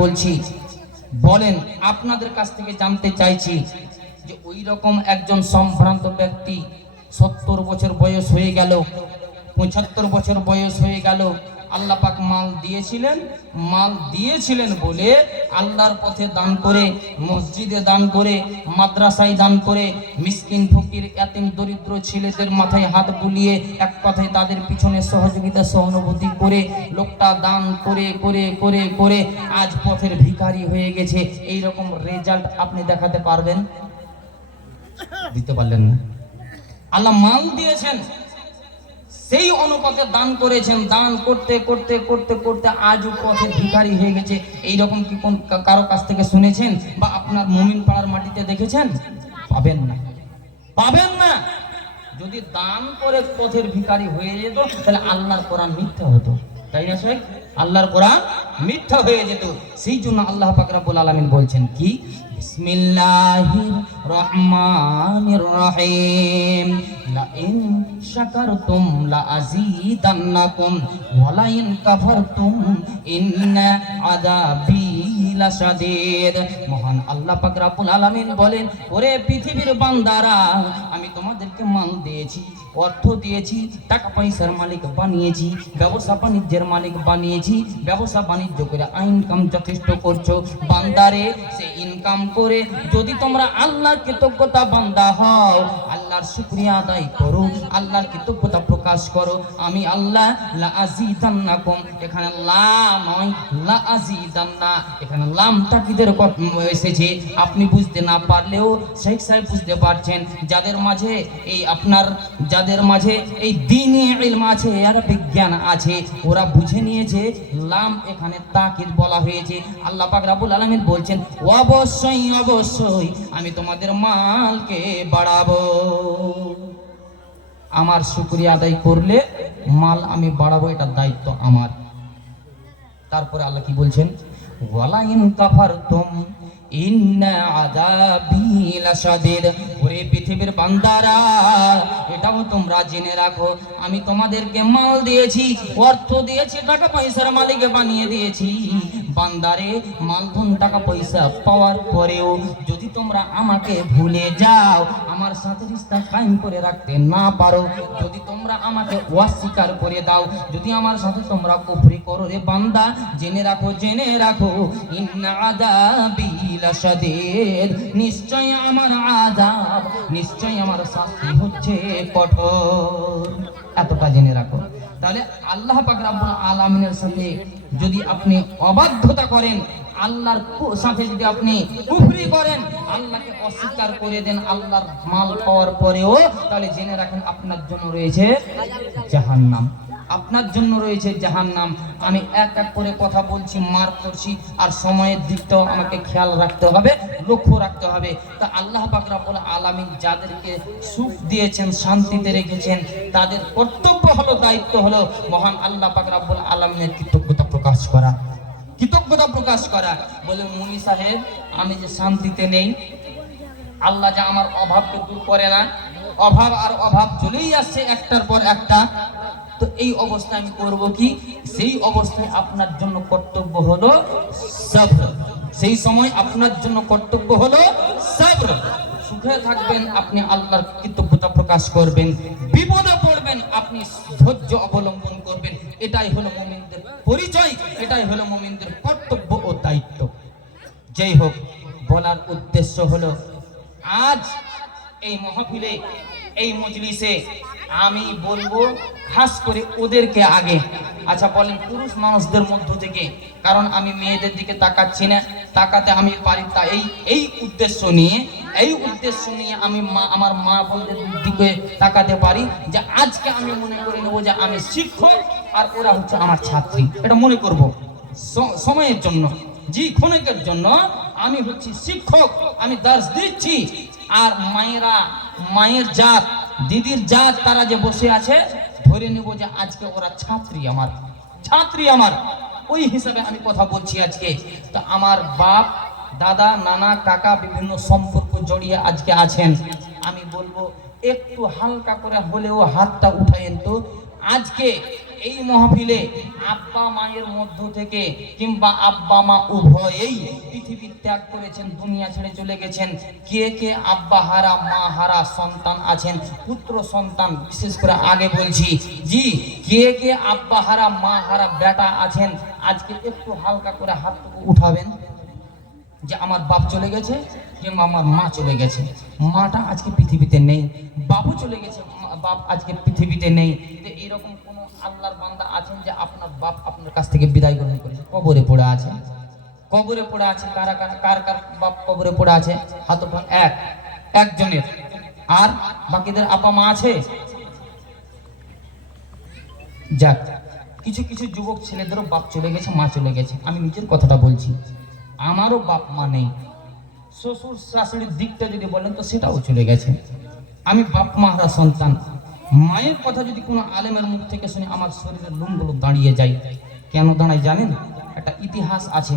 বলছি, বলেন আপনাদের কাছ থেকে জানতে চাইছি যে ওই রকম একজন সম্ভ্রান্ত ব্যক্তি 70 বছর বয়স হয়ে গেল, 75 বছর বয়স হয়ে গেল, আল্লাহ পাক মাল দিয়েছিলেন বলে আল্লাহর পথে দান করে, মসজিদে দান করে, মাদ্রাসায় দান করে, মিসকিন ফকির এতিম দরিদ্র ছেলেদের মাথায় হাত বুলিয়ে, এক কথায় তাদের পিছনে সহযোগিতা সহানুভূতি করে লোকটা দান করে করে করে করে আজ পথের ভিখারি হয়ে গেছে। এই রকম রেজাল্ট আপনি দেখাতে পারবেন? দিতে পারলেন না। আল্লাহ মাল দিয়েছেন, সেই অনুপাতে দান করেছেন, দান করতে করতে করতে করতে আজও পথে ভিখারি হয়ে গেছে। এইরকম কি কোন কারো কাছ থেকে শুনেছেন বা আপনার মুমিন পাড়ার মাটিতে দেখেছেন? পাবেন না, পাবেন না। যদি দান করে পথের ভিখারি হয়ে যেত তাহলে আল্লাহর কোরআন মিথ্যা হতো, তাই না শেখ? আল্লাহর কোরআন মিথ্যা হয়ে যেত। সেই জন্য আল্লাহ পাক রব্বুল আলামিন বলছেন কি, বিসমিল্লাহির রহমানির রহিম, লা ইন শাকারতুম লা আযীদান্নাকুম ওয়া লা ইন কাফারতুম ইন্না আযাবি লাশাদীদ। মহান আল্লাহ পাক রব্বুল আলামিন বলেন, ওরে পৃথিবীর বান্দারা, আমি তোমাদেরকে মাল দিয়েছি, অর্থ দিয়েছি, টাকা পয়সার মালিক বানিয়েছি, ব্যবসা বাণিজ্যের মালিক বানিয়েছি, ব্যবসা বাণিজ্য করে ইনকাম যথেষ্ট করছো। বান্দারে, সে ইনকাম করে যদি তোমরা আল্লাহর কৃতজ্ঞতা বান্দা হও, আল্লাহর শুকরিয়া আদায় করো, আল্লাহর কৃতজ্ঞতা প্রকাশ করো, আমি আল্লাহ লা আযীদান্নাকুম, এখানে লা নয় লা আযীদান্না, এখানে লাম তাকিদের এসেছে। আপনি বুঝতে না পারলেও শেখ সাহেব বুঝতে পারছেন। যাদের মাঝে এই দ্বীনি ইলম আছে আর বিজ্ঞান আছে, ওরা বুঝে নিয়েছে লাম এখানে তাকিদ বলা হয়েছে। আল্লাহ পাক রব্বুল আলামিন বলছেন, অবশ্যই অবশ্যই আমি তোমাদের মালকে বাড়াবো। আমার শুকরিয়া আদায় করলে মাল আমি বাড়াবো, এটা দায়িত্ব আমার। তারপরে আল্লাহ কি বলছেন, ওয়ালা ইন কাফারতুম ইন্না আযাবি লাশাদীদ। ওরে পৃথিবীর বান্দারা, এটাও তোমরা জেনে রাখো, আমি তোমাদেরকে মাল দিয়েছি, অর্থ দিয়েছি, টাকা পয়সার মালিক বানিয়ে দিয়েছি। বান্দারে, মালধন টাকা পয়সা পাওয়ার পরেও যদি তোমরা আমাকে ভুলে যাও, আমার সাথে রিশতা কায়েম করে রাখতে না পারো, যদি তোমরা আমাকে অস্বীকার করে দাও, যদি আমার সাথে তোমরা কুফরি করো, রে বান্দা জেনে রাখো ইন্না আযাবি লাশাদীদ, নিশ্চয় আমার আযাব, নিশ্চয় আমার শাস্তি হচ্ছে কঠোর। এতটা জেনে রাখো। তাহলে আল্লাহ পাক রব্বুল আলামিনের সাথে যদি আপনি অবাধ্যতা করেন, আল্লাহর সাথে যদি আপনি কুফরি করেন, আল্লাহকে অস্বীকার করে দেন আল্লাহর মাল পাওয়ার পরেও, তাহলে জেনে রাখেন আপনার জন্য রয়েছে জাহান্নাম, আপনার জন্য রয়েছে জাহান্নাম। আমি এক এক করে কথা বলছি, মার করছি, আর সময়ের দিকটাও আমাকে খেয়াল রাখতে হবে, লক্ষ্য রাখতে হবে। তা আল্লাহ পাক রব্বুল আলামিন যাদেরকে সুখ দিয়েছেন, শান্তিতে রেখেছেন, তাদের কর্তব্য হলো, দায়িত্ব হলো মহান আল্লাহ পাক রব্বুল আলামিনের কৃতজ্ঞতা প্রকাশ করা, কৃতজ্ঞতা প্রকাশ করা। বলে, মুনি সাহেব, আমি যে শান্তিতে নেই, আল্লাহ যে আমার অভাবকে দূর করে না, অভাব আর অভাব চলেই আসছে একটার পর একটা, তো এই অবস্থায় আমি করব কি? সেই অবস্থায় আপনার জন্য কর্তব্য হলো সবর। সেই সময় আপনার জন্য কর্তব্য হলো সবর। সুখে থাকবেন, আপনি আল্লাহর কৃতজ্ঞতা প্রকাশ করবেন, বিপদে পড়বেন, আপনি ধৈর্য অবলম্বন করবেন। এটাই হলো মুমিনদের পরিচয়, এটাই হলো মুমিনদের কর্তব্য ও দায়িত্ব। যাই হোক, বলার উদ্দেশ্য হলো, আজ এই মাহফিলে, এই মজলিসে আমি বলবো খাস করে ওদেরকে আগে। আচ্ছা বলেন, পুরুষ মানুষদের মধ্য থেকে, কারণ আমি মেয়েদের দিকে তাকাচ্ছি না, তাকাতে আমি পারি, তা এই উদ্দেশ্য নিয়ে আমি আমার মা বোনদের দিকে তাকাতে পারি, যে আজকে আমি মনে করে নেবো যে আমি শিক্ষক আর ওরা হচ্ছে আমার ছাত্রী। এটা মনে করব সময়ের জন্য, জি ক্ষণিকের জন্য আমি হচ্ছি শিক্ষক, আমি দার্স দিচ্ছি, আর মায়ের জাত, দিদির জাত, তারা যে বসে আছে, ধরে নেব যে আজকে ওরা ছাত্রী আমার, ওই হিসাবে আমি কথা বলছি আজকে। তো আমার বাপ, দাদা, নানা, কাকা, বিভিন্ন সম্পর্ক জড়িয়ে আজকে আছেন, আমি বলবো একটু হালকা করে হলেও হাতটা উঠায়েন তো। আজকে এই মাহফিলে আব্বা মায়ের মধ্য থেকে কিংবা আব্বা মা উভয়েই পৃথিবী ত্যাগ করেছেন, দুনিয়া ছেড়ে চলে গেছেন। কে কে আব্বা হারা মা হারা সন্তান আছেন, পুত্র সন্তান বিশেষ করে আগে বলছি জি, কে কে আব্বা হারা মা হারা বেটা আছেন, আজকে একটু হালকা করে হাতটুকু উঠাবেন যে আমার বাপ চলে গেছে কিংবা আমার মা চলে গেছে। মাটা আজকে পৃথিবীতে নেই, বাবু চলে গেছে, বাপ আজকে পৃথিবীতে নেই। তো এরকম কোন আল্লাহর বান্দা আছেন যে আপনার বাপ আপনার কাছ থেকে বিদায় গ্রহণ করেছে, কবরে পড়ে আছে, কবরে পড়ে আছে। কারা কার কার কার বাপ কবরে পড়ে আছে হাত ওঠান। একজনের। আর বাকিদের আব্বা মা আছে? যাক, কিছু কিছু যুবক ছেলেদেরও বাপ চলে গেছে, মা চলে গেছে। আমি নিজের কথাটা বলছি, আমারও বাপ মা নেই। শ্বশুর শাশুড়ির দিকটা যদি বলেন তো সেটাও চলে গেছে। আমি বাপ মাহারা সন্তান। মায়ের কথা যদি কোনো আলেমের মুখ থেকে শুনে আমার শরীরের লোমগুলো দাঁড়িয়ে যায়। কেন দাঁড়ায় জানেন? একটা ইতিহাস আছে,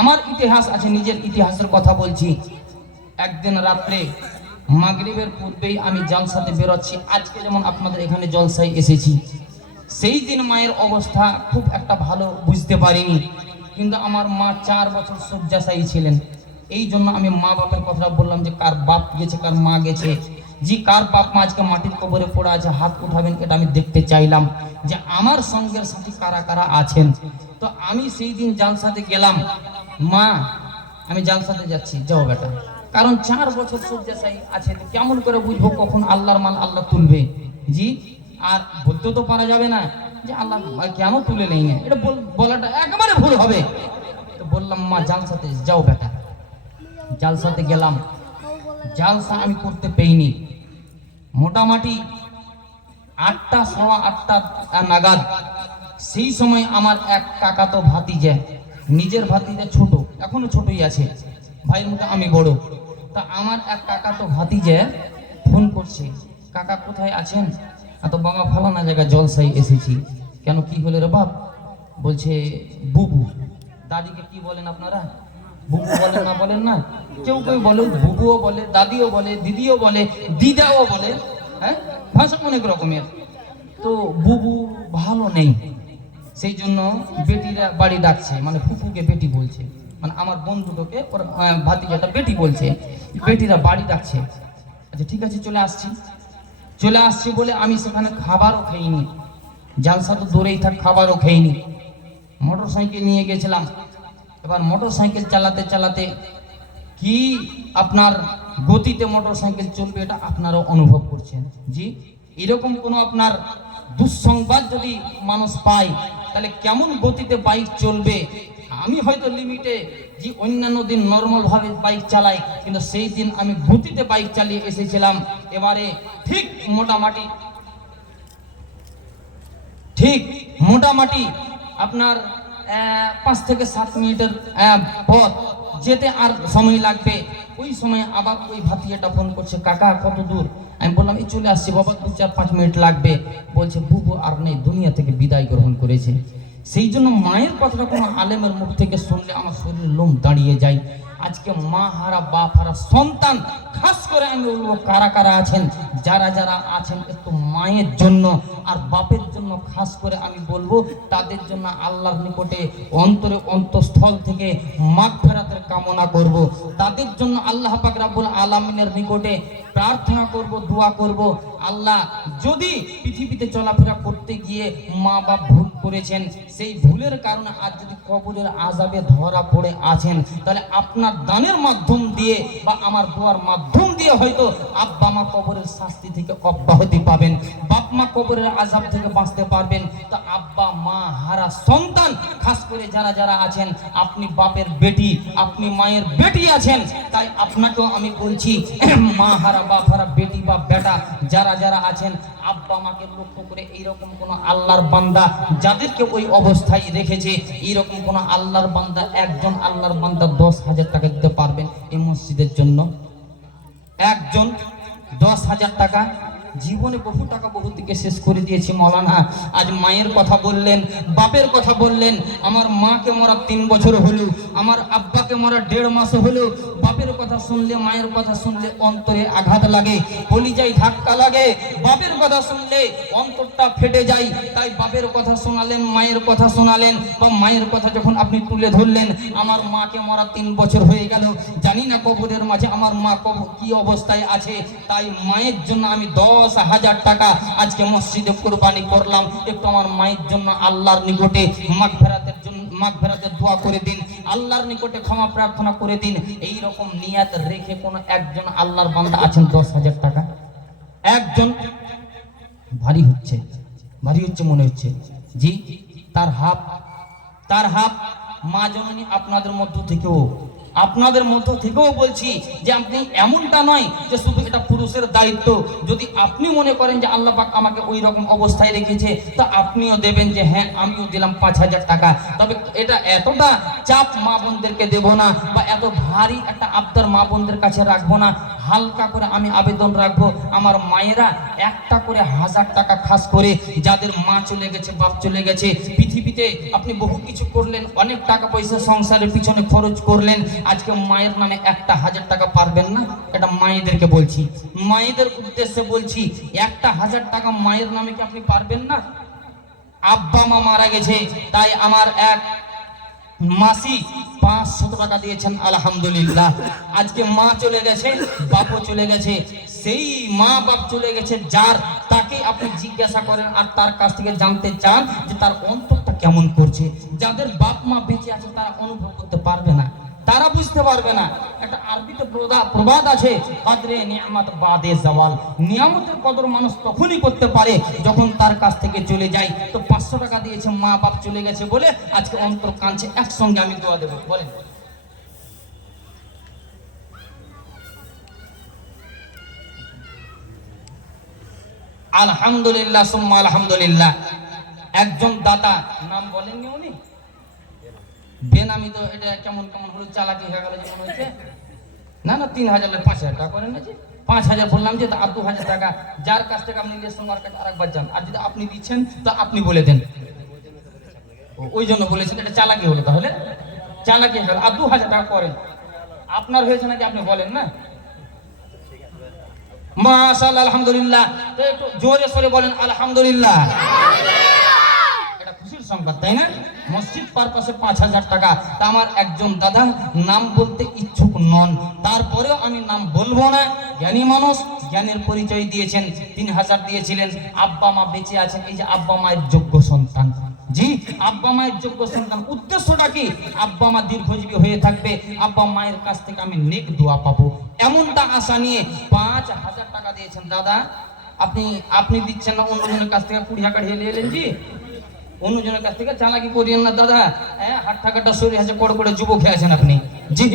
আমার ইতিহাস আছে, নিজের ইতিহাসের কথা বলছি। একদিন রাত্রে মাগরিবের পূর্বেই আমি জলসাতে বেরোচ্ছি, আজকে যেমন আপনাদের এখানে জলসায় এসেছি। সেই দিন মায়ের অবস্থা খুব একটা ভালো বুঝতে পারিনি, কিন্তু আমার মা 4 বছর শয্যাশায়ী ছিলেন। এই জন্য আমি মা বাপের কথা বললাম যে কার বাপ গেছে কার মা গেছে, জি কার বাপ মা আজকে মাটির কবরে পড়ে আছে হাত উঠাবেন, এটা আমি দেখতে চাইলাম যে আমার সঙ্গের সাথে কারা কারা আছেন। তো আমি সেই দিন জালসাতে গেলাম, মা আমি জালসাতে যাচ্ছি, যাও বেটা। কারণ 4 বছর শয্যাশায়ী আছে, তো কেমন করে বুঝবো কখন আল্লাহর মাল আল্লাহ তুলবে। জি, আর বলতে তো পারা যাবে না যে আল্লাহ কেন তুলে নেই না, এটা বলাটা একেবারে ভুল হবে। তো বললাম মা জালসাতে যাও বেটা। জালসাতে গেলাম, জালসা আমি করতে পেইনি। মোটামুটি 8টা, 8:15 নাগাদ সেই সময় আমার এক কাকাতো ভাতিজা, নিজের ভাতিজা ছোট, এখনো ছোটই আছে, ভাইয়ের মতো আমি বড়। তা আমার এক কাকাতো ভাতিজা ফোন করছে, কাকা কোথায় আছেন? তো বাবা ফালানা জায়গায় জলসাই এসেছি। কেন কি হলো রে বাপ? বলছে বুবু। দাদিকে কি বলেন আপনারা? বুবু বলেন না? বলেন না? কেউ কেউ বলে বুবুও বলে, দাদিও বলে, দিদিও বলে, দিদাও বলে, হ্যাঁ ভাষা অনেক রকমের। তো বুবু ভালো নেই, সেই জন্য বেটিরা বাড়ি ডাকছে, মানে ফুফুকে বেটি বলছে, মানে আমার বন্ধুটাকে ওর ভাতিজাটা বেটি বলছে, বেটিরা বাড়ি ডাকছে। আচ্ছা ঠিক আছে, চলে আসছি। চলে আসছি বলে আমি সেখানে খাবারও খাইনি, জালসা তো দূরেই থাক, খাবারও খাইনি। মোটর সাইকেল নিয়ে গেছিলাম। এবার মোটর সাইকেল চালাতে চালাতে কি আপনার গতিতে মোটর সাইকেল চলবে এটা আপনারাও অনুভব করছেন। জি, এরকম কোনো আপনার দুঃসংবাদ যদি মানুষ পায় তাহলে কেমন গতিতে বাইক চলবে। আমি হয়তো লিমিটে, যে অন্যান্য দিন নর্মাল ভাবে বাইক চালাই, কিন্তু সেই দিন আমি গতিতে বাইক চালিয়ে এসেছিলাম। এবারে ঠিক মোটামুটি আপনার 5 থেকে 7 মিনিটের পথ যেতে আর সময় লাগবে। ওই সময় আবার ওই ভাতিজাটা ফোন করছে, কাকা কত দূর? আমি বললাম এই চলে আসছি বাবা, 2-4-5 মিনিট লাগবে। বলছে বুবু আর নেই, দুনিয়া থেকে বিদায় গ্রহণ করেছে। সেই জন্য মায়ের কথাটা কোনো আলেমের মুখ থেকে শুনলে আমার শরীরের লোম দাঁড়িয়ে যায়। আজকে মা হারা বাপ হারা সন্তান, খাস করে আমি বলবো কারা কারা আছেন, যারা যারা আছেন একটু মায়ের জন্য আর বাপের জন্য খাস করে আমি বলবো তাদের জন্য আল্লাহর নিকটে অন্তরে অন্তঃস্থল থেকে মাগফিরাতের কামনা করব। তাদের জন্য আল্লাহ পাক রব্বুল আলামিনের নিকটে প্রার্থনা করব, দোয়া করব। আল্লাহ যদি পৃথিবীতে চলাফেরা করতে গিয়ে মা বাপ ভুল করেছেন, সেই ভুলের কারণে আজ যদি কবরের আযাবে ধরা পড়ে আছেন, তাহলে আপনার দানের মাধ্যম দিয়ে বা আমার দোয়ার মাধ্যম দিয়ে হয়তো আব্বা মা কবরের শাস্তি থেকে অব্যাহতি পাবেন, বাপ মা কবরের আযাব থেকে বাঁচতে পারবেন। তো আব্বা মা হারা সন্তান, খাস করে যারা যারা আছেন, আপনি বাপের বেটি, আপনি মায়ের বেটি আছেন, তাই আপনাকেও আমি বলছি মা হারা বাপ হারা বেটি বা বেটা যারা যারা আছেন, আব্বা মাকে লক্ষ্য করে এইরকম কোন আল্লাহর বান্দা যাদেরকে ওই অবস্থায় রেখেছে, এইরকম কোন আল্লাহর বান্দা, একজন আল্লাহর বান্দা 10,000 টাকা দিতে পারবেন এই মসজিদের জন্য? একজন 10,000 টাকা জীবনে বহু টাকা বহু দিকে শেষ করে দিয়েছি মৌলানা। আজ মায়ের কথা বললেন, বাপের কথা বললেন। আমার মাকে মরা 3 বছর হলো, আমার আব্বাকে মরা 1.5 মাস হলো। বাপের কথা শুনলে, মায়ের কথা শুনলে অন্তরে আঘাত লাগে, কলিজায় ধাক্কা লাগে। বাপের কথা শুনলে অন্তরটা ফেটে যায়। তাই বাপের কথা শোনালেন, মায়ের কথা শোনালেন, বা মায়ের কথা যখন আপনি তুলে ধরলেন, আমার মাকে মরা 3 বছর হয়ে গেল, জানি না কবরের মাঝে আমার মা কি অবস্থায় আছে। তাই মায়ের জন্য আমি 10,000 টাকা আজকে মসজিদে কুরবানি করলাম। একটু আমার মায়ের জন্য আল্লাহর নিকটে মাগফিরাতের জন্য, মাগফিরাতের দোয়া করে দিন, আল্লাহর নিকটে ক্ষমা প্রার্থনা করে দিন। এই রকম নিয়াত রেখে কোন একজন আল্লাহর বান্দা আছেন? 10,000 টাকা একজন? ভারী হচ্ছে, ভারী হচ্ছে মনে হচ্ছে। জি, তার হাফ মা জননী আপনাদের মধ্য থেকেও বলছি যে আপনি এমনটা নয় যে শুধু এটা পুরুষের দায়িত্ব। যদি আপনি মনে করেন যে আল্লাহ পাক আমাকে ওই রকম অবস্থায় রেখেছে, তো আপনিও দেবেন যে হ্যাঁ আমিও দিলাম 5,000 টাকা। তবে এটা এতটা চাপ মা বোনদেরকে দেব না, বা এত ভারী একটা আবদার মা বোনদের কাছে রাখবো না। হালকা করে আমি আবেদন রাখবো, আমার মায়েরা একটা করে 1000 টাকা খাস করে, যাদের মা চলে গেছে, বাপ চলে গেছে, পৃথিবীতে আপনি বহু কিছু করলেন, অনেক টাকা পয়সা সংসারের পিছনে খরচ করলেন, আজকে মায়ের নামে 1,000 টাকা পারবেন না? এটা মায়েদেরকে বলছি, মায়েদের উদ্দেশ্যে বলছি। 1,000 টাকা মায়ের নামে কি আপনি পারবেন না? আব্বা মা মারা গেছে, তাই আমার এক মাসি 500 টাকা দিয়েছেন, আলহামদুলিল্লাহ। আজকে মা চলে গেছে, বাপও চলে গেছে, সেই মা বাপ চলে গেছে যার, তাকে আপনি জিজ্ঞাসা করেন আর তার কাছ থেকে জানতে চান যে তার অন্তরটা কেমন করছে। যাদের বাপ মা বেঁচে আছে তারা অনুভব করতে পারবে না, তারা বুঝতে পারবে না। একটা আরবিতে প্রবাদ আছে, কদরে নিয়ামত বাদে জাওয়াল। নিয়ামতের কদর মানুষ তখনই করতে পারে যখন তার কাছ থেকে চলে যায়। তো 500 টাকা দিয়েছে, মা বাপ চলে গেছে বলে আজকে অন্তর কাঁদছে। একসঙ্গে আমি দোয়া দেবো, বলেন। আলহামদুলিল্লাহ সুম্মা আলহামদুলিল্লাহ। একজন দাতা, নাম বলেননি উনি, বেনামি, তো এটা কেমন কেমন হলো, চালাকি হয়ে গেল যে মনে হচ্ছে। না 3,000 5,000 টাকা করেন না, যে 5,000 বললাম, যে আর 2,000 টাকা যার কাছ থেকে আপনি নিয়েছেন ওর কাছে আরেকবার যান। আর যদি আপনি দিচ্ছেন তো আপনি বলে দেন, ওই জন্য বলেছেন। এটা চালাকি হলো, তাহলে চালাকি হলো। আর 2,000 টাকা করেন, আপনার হয়েছে নাকি আপনি বলেন না। মাশাআল্লাহ, আলহামদুলিল্লাহ। তো একটু জোরে সরে বলেন আলহামদুলিল্লাহ। এটা খুশির সংবাদ, তাই না? মসজিদ পারপাসে 5,000 টাকা। তা আমার একজন দাদা নাম বলতে ইচ্ছুক নন, তারপরেও আমি নাম বলবো না, জ্ঞানী মানুষ, জ্ঞানের পরিচয় দিয়েছেন। 3,000 দিয়েছিলেন। আব্বা মা বেঁচে আছেন, এই যে আব্বা মায়ের যোগ্য সন্তান। জি, আব্বা মায়ের যোগ্য সন্তান। উদ্দেশ্যটা কি? আব্বা মা দীর্ঘজীবী হয়ে থাকবে, আব্বা মায়ের কাছ থেকে আমি নেক দোয়া পাবো, এমনটা আশা নিয়ে 5,000 টাকা দিয়েছেন। দাদা আপনি দিচ্ছেন না, অন্যজনের কাছ থেকে 20 টাকা ঢেলে এলেন। জি, অন্যজনের কাছ থেকে চালাকি করিয়েন না দাদা। হ্যাঁ, হাত টাকাটা সরিয়ে আছে, করে যুবক হয়ে আছেন আপনি। জি।